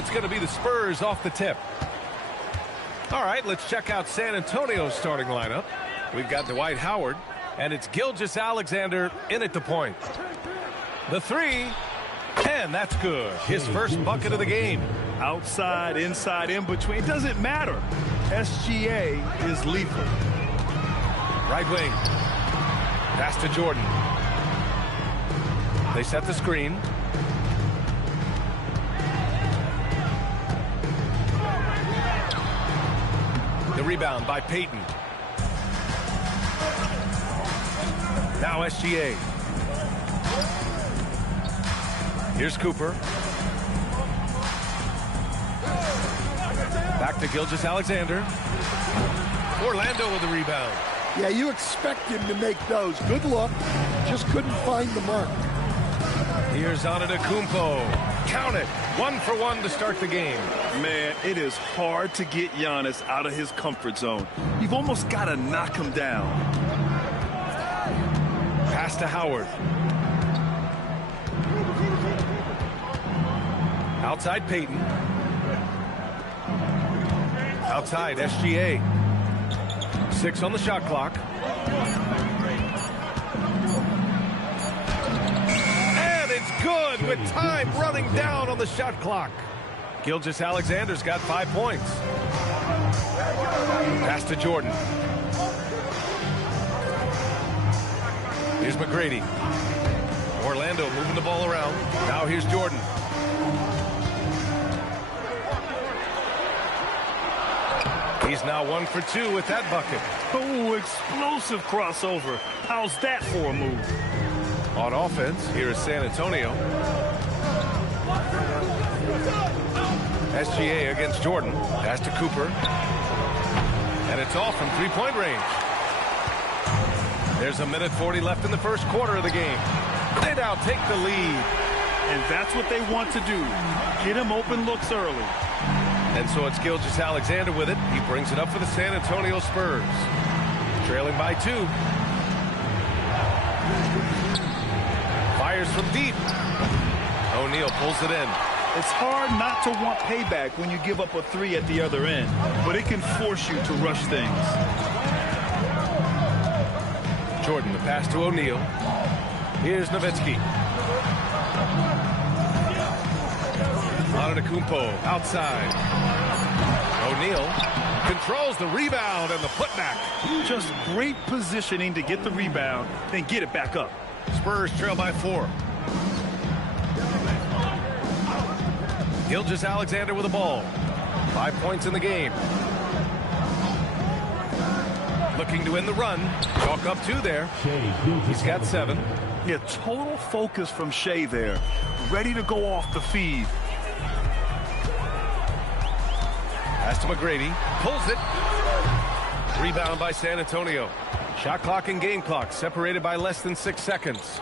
it's going to be the Spurs off the tip. All right, let's check out San Antonio's starting lineup. We've got Dwight Howard, and it's Gilgeous-Alexander in at the point. The three, and that's good. His first bucket of the game. Outside, inside, in between, it doesn't matter. SGA is lethal. Right wing. Pass to Jordan. They set the screen. The rebound by Payton. Now SGA. Here's Cooper. Back to Gilgeous-Alexander. Orlando with the rebound. Yeah, you expect him to make those. Good look. Just couldn't find the mark. Here's Antetokounmpo. Count it. 1 for 1 to start the game. Man, it is hard to get Giannis out of his comfort zone. You've almost got to knock him down. Pass to Howard. Outside Payton. Outside SGA. 6 on the shot clock. And it's good with time running down on the shot clock. Gilgeous-Alexander's got 5 points. Pass to Jordan. Here's McGrady. Orlando moving the ball around. Now here's Jordan. He's now 1 for 2 with that bucket. Oh, explosive crossover. How's that for a move? On offense, here is San Antonio. SGA against Jordan. Pass to Cooper. And it's off from three-point range. There's 1:40 left in the first quarter of the game. They now take the lead. And that's what they want to do. Get him open looks early. And so it's Gilgeous-Alexander with it. He brings it up for the San Antonio Spurs. Trailing by 2. Fires from deep. O'Neal pulls it in. It's hard not to want payback when you give up a 3 at the other end, but it can force you to rush things. Jordan, the pass to O'Neal. Here's Nowitzki. Antetokounmpo outside. O'Neal controls the rebound and the putback. Just great positioning to get the rebound, then get it back up. Spurs trail by 4. Gilgeous-Alexander with the ball. 5 points in the game. Looking to win the run. Chalk up 2 there. He's got 7. Yeah, total focus from Shea there. Ready to go off the feed. Pass to McGrady. Pulls it. Rebound by San Antonio. Shot clock and game clock separated by less than 6 seconds.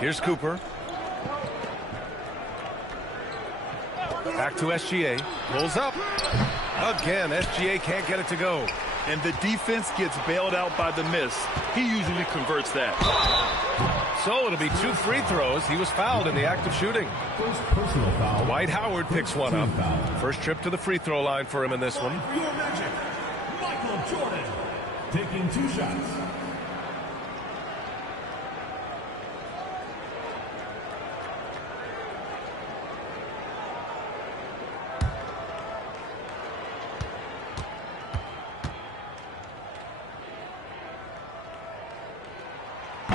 Here's Cooper. Back to SGA. Pulls up. Again, SGA can't get it to go. And the defense gets bailed out by the miss. He usually converts that. So it'll be 2 free throws. He was fouled in the act of shooting. First personal foul. Dwight Howard picks one up. First trip to the free throw line for him in this one. For your Magic, Michael Jordan, taking 2 shots.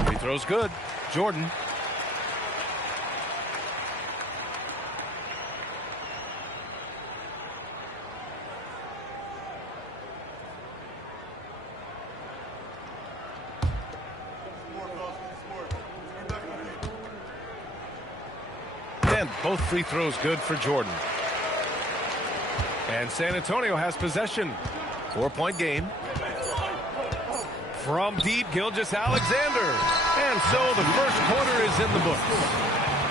Free throw's good. Jordan. And both free throws good for Jordan. And San Antonio has possession. 4-point game. From deep, Gilgeous-Alexander. And so the first quarter is in the books.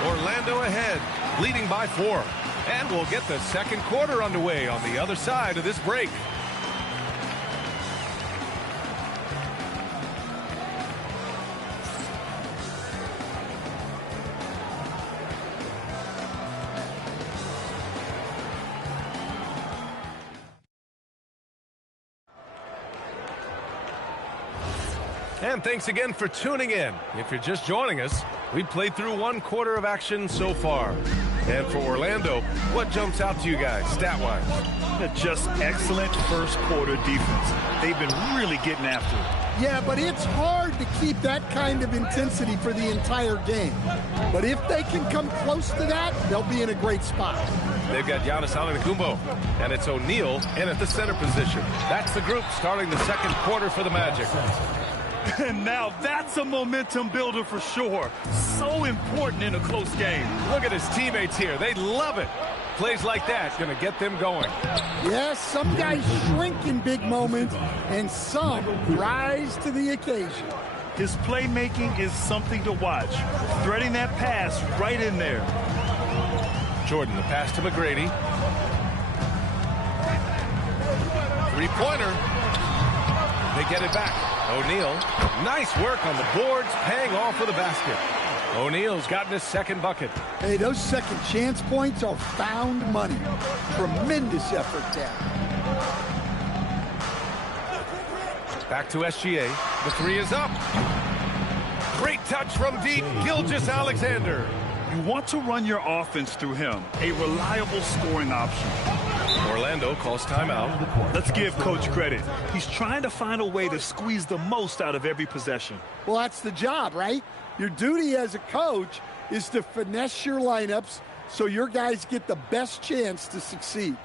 Orlando ahead, leading by 4. And we'll get the second quarter underway on the other side of this break. And thanks again for tuning in. If you're just joining us, we played through 1 quarter of action so far. And for Orlando, what jumps out to you guys, stat-wise? Just excellent first quarter defense. They've been really getting after it. Yeah, but it's hard to keep that kind of intensity for the entire game. But if they can come close to that, they'll be in a great spot. They've got Giannis Antetokounmpo, and it's O'Neal in at the center position. That's the group starting the second quarter for the Magic. And now that's a momentum builder for sure. So important in a close game. Look at his teammates here. They love it. Plays like that going to get them going. Yes, some guys shrink in big moments, and some rise to the occasion. His playmaking is something to watch. Threading that pass right in there. Jordan, the pass to McGrady. Three-pointer. They get it back. O'Neal, nice work on the boards, paying off with a basket. O'Neal's gotten his second bucket. Hey, those second chance points are found money. Tremendous effort there. Back to SGA. The three is up. Great touch from deep, Gilgeous-Alexander. You want to run your offense through him, a reliable scoring option. Orlando calls timeout. Let's give Coach credit. He's trying to find a way to squeeze the most out of every possession. Well, that's the job, right? Your duty as a coach is to finesse your lineups so your guys get the best chance to succeed.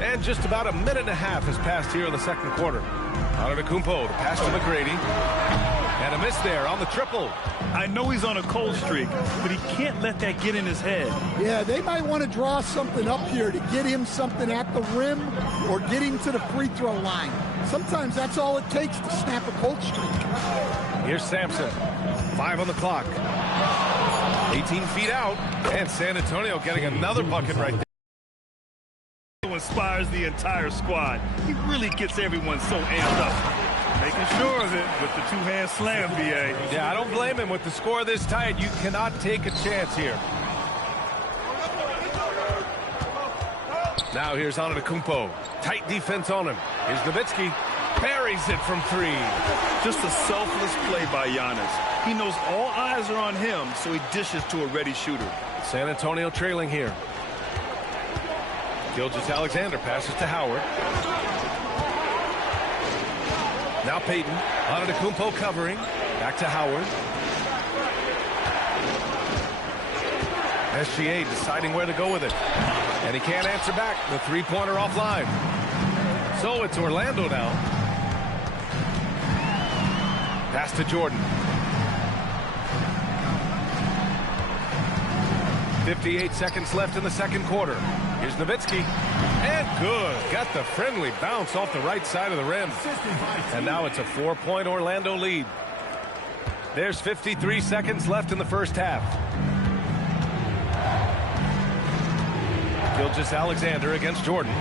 And just about a minute and a half has passed here in the second quarter. Antetokounmpo, the pass to McGrady. And a miss there on the triple. I know he's on a cold streak, but he can't let that get in his head. Yeah, they might want to draw something up here to get him something at the rim or get him to the free throw line. Sometimes that's all it takes to snap a cold streak. Here's Sampson. 5 on the clock. 18 feet out. And San Antonio getting another bucket right there. Inspires the entire squad. He really gets everyone so amped up. Making sure of it with the two-hand slam, B.A. Yeah, I don't blame him. With the score this tight, you cannot take a chance here. Now here's Antetokounmpo. Tight defense on him. Here's Nowitzki. Buries it from 3. Just a selfless play by Giannis. He knows all eyes are on him, so he dishes to a ready shooter. San Antonio trailing here. Gilgeous-Alexander passes to Howard. Now Payton. Antetokounmpo covering. Back to Howard. SGA deciding where to go with it. And he can't answer back. The three-pointer offline. So it's Orlando now. Pass to Jordan. 58 seconds left in the second quarter. Here's Nowitzki. And good. Got the friendly bounce off the right side of the rim. And now it's a 4-point Orlando lead. There's 53 seconds left in the first half. Gilgeous-Alexander against Jordan.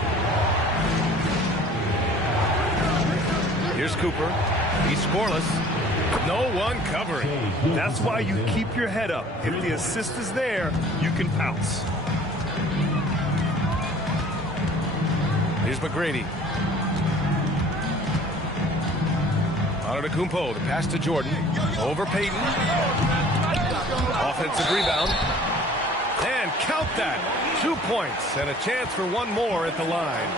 Here's Cooper. He's scoreless. No one covering. That's why you keep your head up. If the assist is there, you can pounce. Here's McGrady. Antetokounmpo, the pass to Jordan. Over Payton. Offensive rebound. And count that. 2 points and a chance for one more at the line.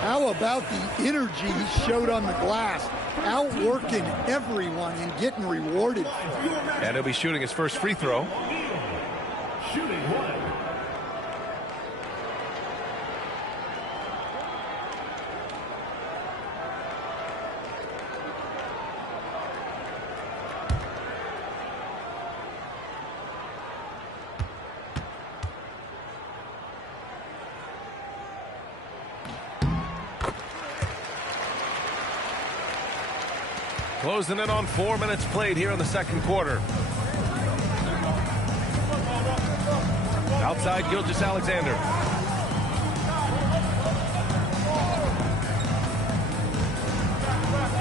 How about the energy he showed on the glass? Outworking everyone and getting rewarded. And he'll be shooting his first free throw. Shooting 1. closing in on 4 minutes played here in the second quarter. Outside, Gilgeous-Alexander.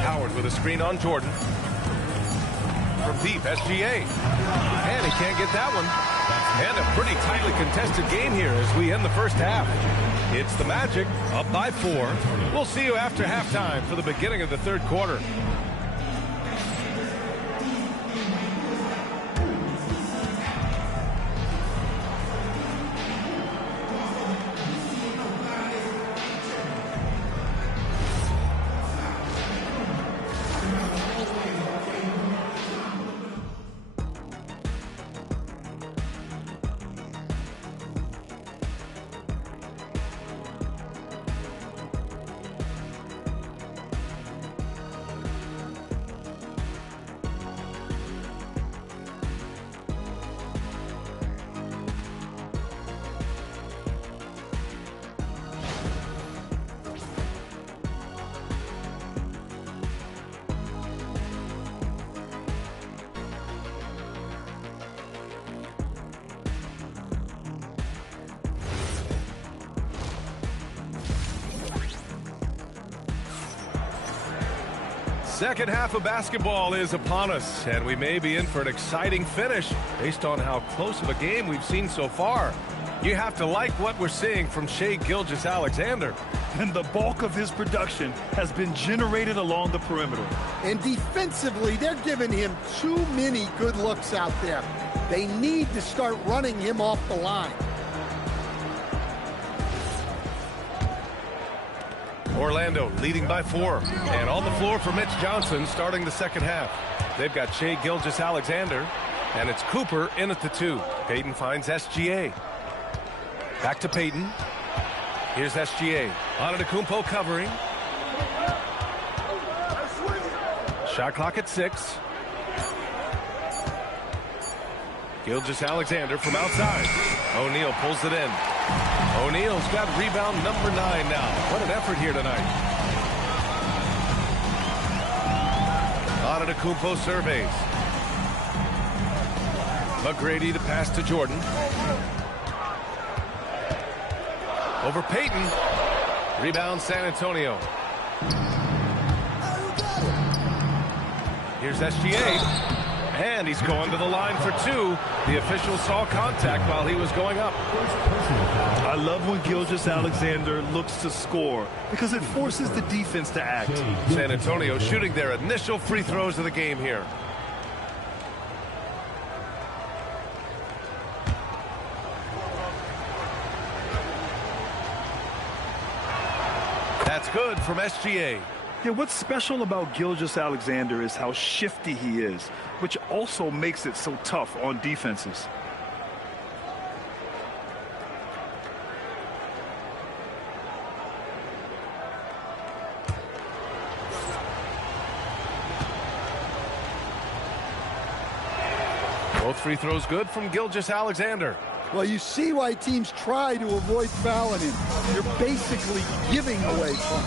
Howard with a screen on Jordan. From deep, SGA. And he can't get that one. And a pretty tightly contested game here as we end the first half. It's the Magic, up by 4. We'll see you after halftime for the beginning of the third quarter. Second half of basketball is upon us, and we may be in for an exciting finish based on how close of a game we've seen so far. You have to like what we're seeing from Shai Gilgeous-Alexander. And the bulk of his production has been generated along the perimeter. And defensively, they're giving him too many good looks out there. They need to start running him off the line. Orlando leading by 4. And on the floor for Mitch Johnson starting the second half. They've got Shai Gilgeous-Alexander, and it's Cooper in at the 2. Payton finds SGA. Back to Payton. Here's SGA. Antetokounmpo covering. Shot clock at 6. Gilgeous-Alexander from outside. O'Neal pulls it in. O'Neal's got rebound number 9 now. What an effort here tonight. Antetokounmpo surveys. McGrady to pass to Jordan. Over Payton. Rebound San Antonio. Here's SGA. And he's going to the line for 2. The official saw contact while he was going up. I love when Gilgeous-Alexander looks to score because it forces the defense to act. San Antonio shooting their initial free throws of the game here. That's good from SGA. Yeah, what's special about Gilgeous-Alexander is how shifty he is, which also makes it so tough on defenses. Both free throws good from Gilgeous-Alexander. Well, you see why teams try to avoid fouling him. You're basically giving away fun.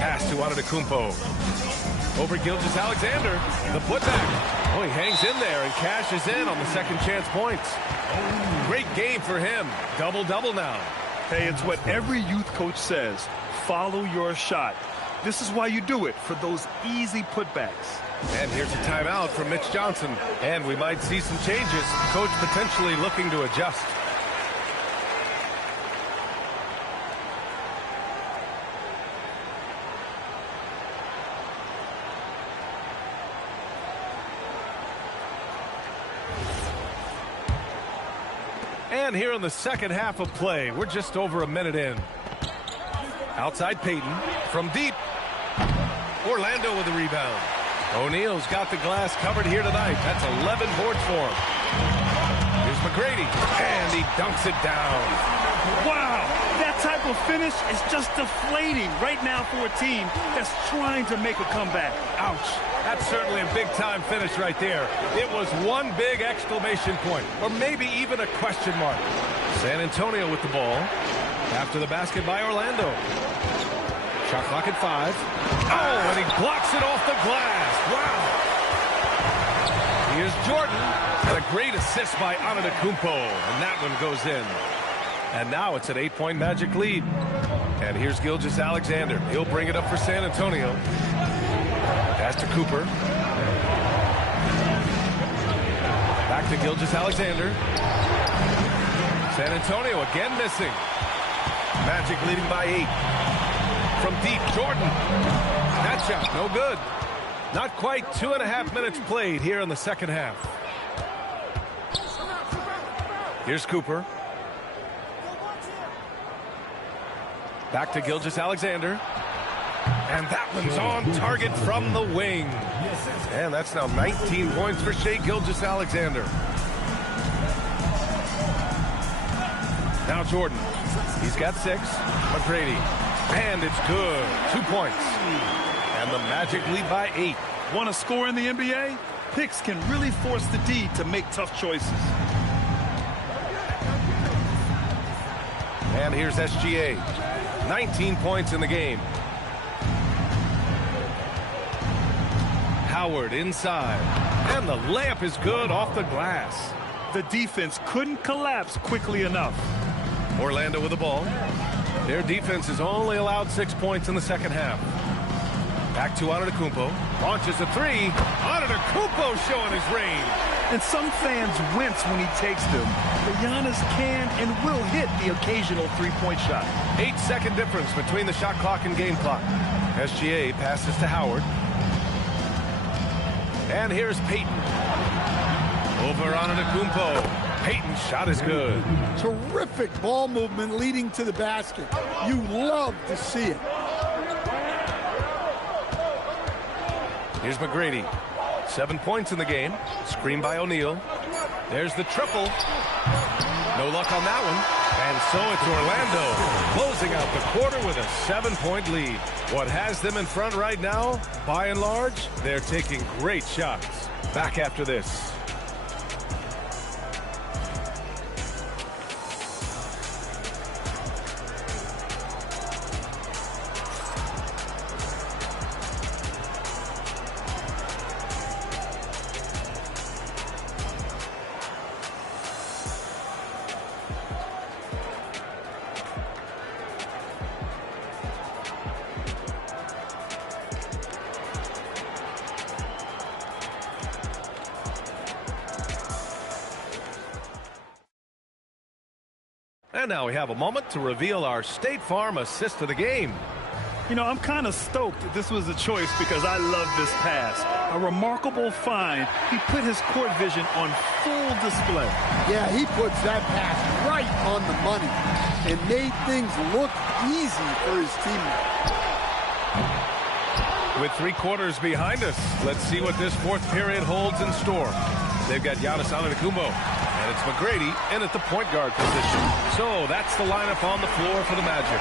Pass to Antetokounmpo. Over Gilgeous-Alexander. The putback. Oh, he hangs in there and cashes in on the second chance points. Great game for him. Double-double now. Hey, it's what every youth coach says. Follow your shot. This is why you do it, for those easy putbacks. And here's a timeout from Mitch Johnson. And we might see some changes. Coach potentially looking to adjust. And here in the second half of play, we're just over a minute in. Outside Payton from deep. Orlando with the rebound. O'Neal's got the glass covered here tonight. That's 11 boards for him. Here's McGrady, and he dunks it down. Wow, that type of finish is just deflating right now for a team that's trying to make a comeback. Ouch. That's certainly a big-time finish right there. It was one big exclamation point, or maybe even a question mark. San Antonio with the ball. After the basket by Orlando. Shot clock at 5. Oh, and he blocks it off the glass. Wow. Here's Jordan. And a great assist by Antetokounmpo. And that one goes in. And now it's an 8-point Magic lead. And here's Gilgeous-Alexander. He'll bring it up for San Antonio. Pass to Cooper. Back to Gilgeous-Alexander. San Antonio again missing. Magic leading by 8. From deep, Jordan. That shot, no good. Not quite 2.5 minutes played here in the second half. Here's Cooper. Back to Gilgeous-Alexander. And that one's on target from the wing. And that's now 19 points for Shai Gilgeous-Alexander. Now Jordan. He's got 6. McGrady. And it's good. 2 points. And the Magic lead by 8. Want to score in the NBA? Picks can really force the D to make tough choices. And here's SGA. 19 points in the game. Howard inside. And the layup is good off the glass. The defense couldn't collapse quickly enough. Orlando with the ball. Their defense has only allowed 6 points in the second half. Back to Antetokounmpo. Launches a 3. Antetokounmpo showing his range. And some fans wince when he takes them. But Giannis can and will hit the occasional three-point shot. 8-second difference between the shot clock and game clock. SGA passes to Howard. And here's Payton. Over Antetokounmpo. Payton's shot is good. Terrific ball movement leading to the basket. You love to see it. Here's McGrady. 7 points in the game. Screen by O'Neal. There's the triple. No luck on that one. And so it's Orlando closing out the quarter with a 7-point lead. What has them in front right now, by and large, they're taking great shots. Back after this. And now we have a moment to reveal our State Farm assist of the game. You know, I'm kind of stoked that this was a choice because I love this pass. A remarkable find. He put his court vision on full display. Yeah, he puts that pass right on the money and made things look easy for his teammates. With 3 quarters behind us, let's see what this fourth period holds in store. They've got Giannis Antetokounmpo, and it's McGrady in at the point guard position. So that's the lineup on the floor for the Magic.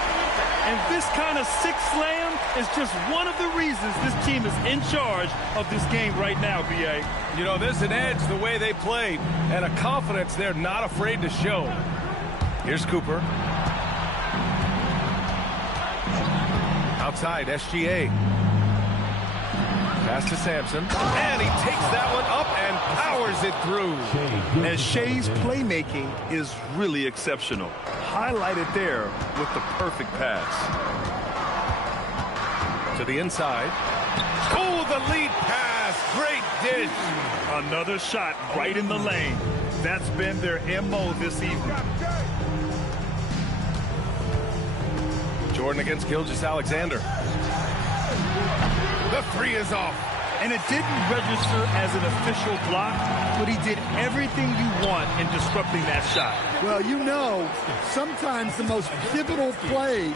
And this kind of six slam is just one of the reasons this team is in charge of this game right now, B.A. You know, there's an edge the way they played and a confidence they're not afraid to show. Here's Cooper. Outside, SGA. Pass to Sampson. And he takes that one up and powers it through. And Shai's playmaking is really exceptional. Highlighted there with the perfect pass. To the inside. Oh, the lead pass. Great dish. Another shot right in the lane. That's been their MO this evening. Jordan against Gilgeous-Alexander. The 3 is off. And it didn't register as an official block, but he did everything you want in disrupting that shot. Well, you know, sometimes the most pivotal plays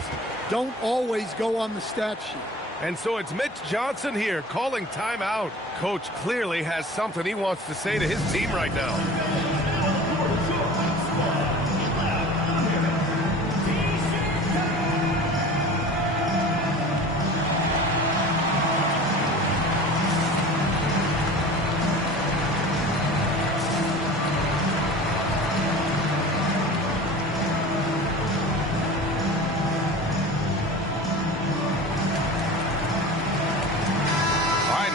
don't always go on the stat sheet. And so it's Mitch Johnson here calling timeout. Coach clearly has something he wants to say to his team right now.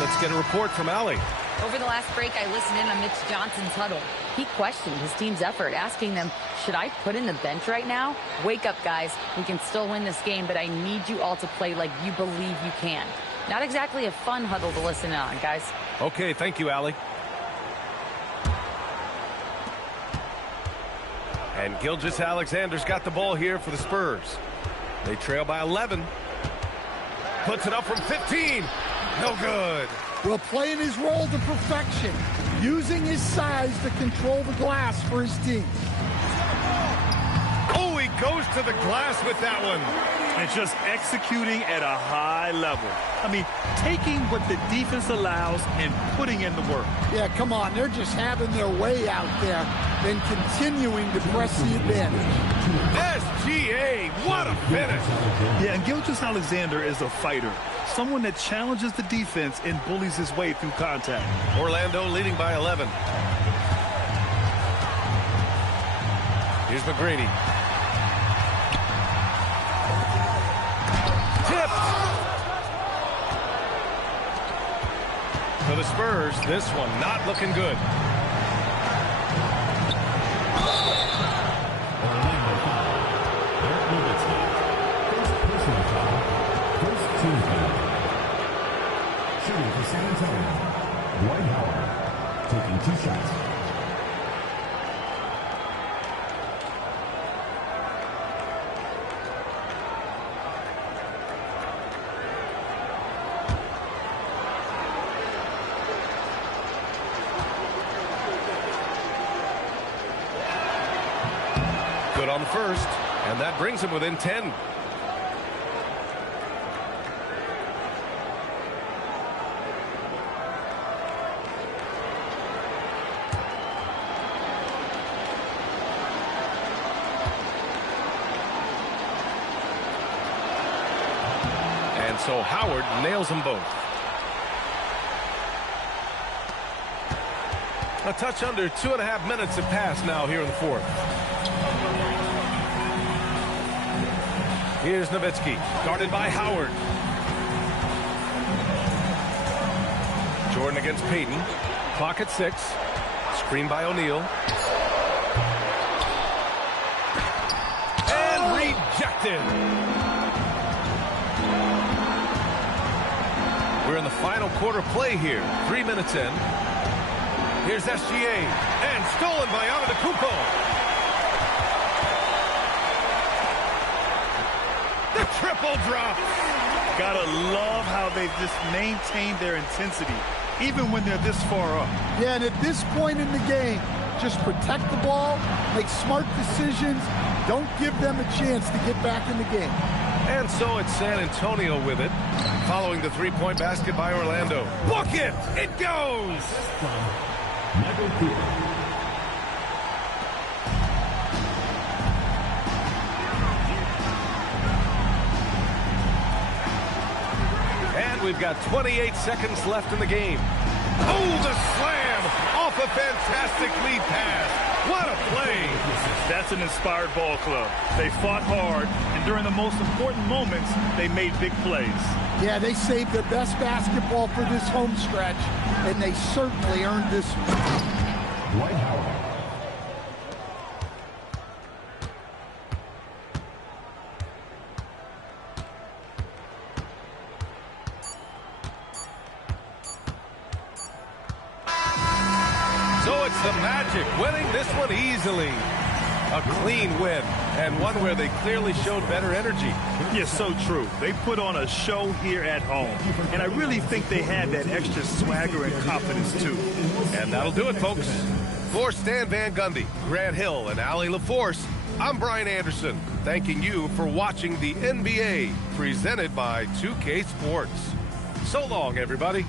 Let's get a report from Allie. Over the last break, I listened in on Mitch Johnson's huddle. He questioned his team's effort, asking them, should I put in the bench right now? Wake up, guys. We can still win this game, but I need you all to play like you believe you can. Not exactly a fun huddle to listen in on, guys. Okay, thank you, Allie. And Gilgeous-Alexander's got the ball here for the Spurs. They trail by 11. Puts it up from 15. No good. Well, playing his role to perfection, using his size to control the glass for his team. Oh, he goes to the glass with that one. And just executing at a high level. I mean, taking what the defense allows and putting in the work. Yeah, come on. They're just having their way out there, then continuing to press the advantage. SGA, what a finish. Yeah, and Gilgeous-Alexander is a fighter. Someone that challenges the defense and bullies his way through contact. Orlando leading by 11. Here's McGrady. Tipped. For the Spurs, this one not looking good. Orlando foul. Eric Nowitzki. First personal foul. First team foul. Shooting for San Antonio. Dwight Howard. Taking 2 shots. Good on the first, and that brings him within 10. And so Howard nails them both. A touch under 2.5 minutes have passed now here in the fourth. Here's Nowitzki, guarded by Howard. Jordan against Payton. Clock at 6. Screen by O'Neal. And rejected. We're in the final quarter play here. 3 minutes in. Here's SGA. And stolen by Antetokounmpo. Triple drop. Gotta love how they've just maintained their intensity, even when they're this far up. Yeah, and at this point in the game, just protect the ball, make smart decisions, don't give them a chance to get back in the game. And so it's San Antonio with it, following the three-point basket by Orlando. Book it! It goes! Michael Cooper. We've got 28 seconds left in the game. Oh, the slam off a fantastic lead pass. What a play. That's an inspired ball club. They fought hard, and during the most important moments, they made big plays. Yeah, they saved their best basketball for this home stretch, and they certainly earned this one. Dwight Howard. So it's the Magic winning this one easily. A clean win, and one where they clearly showed better energy. Yes, so true. They put on a show here at home, and I really think they had that extra swagger and confidence, too. And that'll do it, folks. For Stan Van Gundy, Grant Hill, and Allie LaForce, I'm Brian Anderson, thanking you for watching the NBA, presented by 2K Sports. So long, everybody.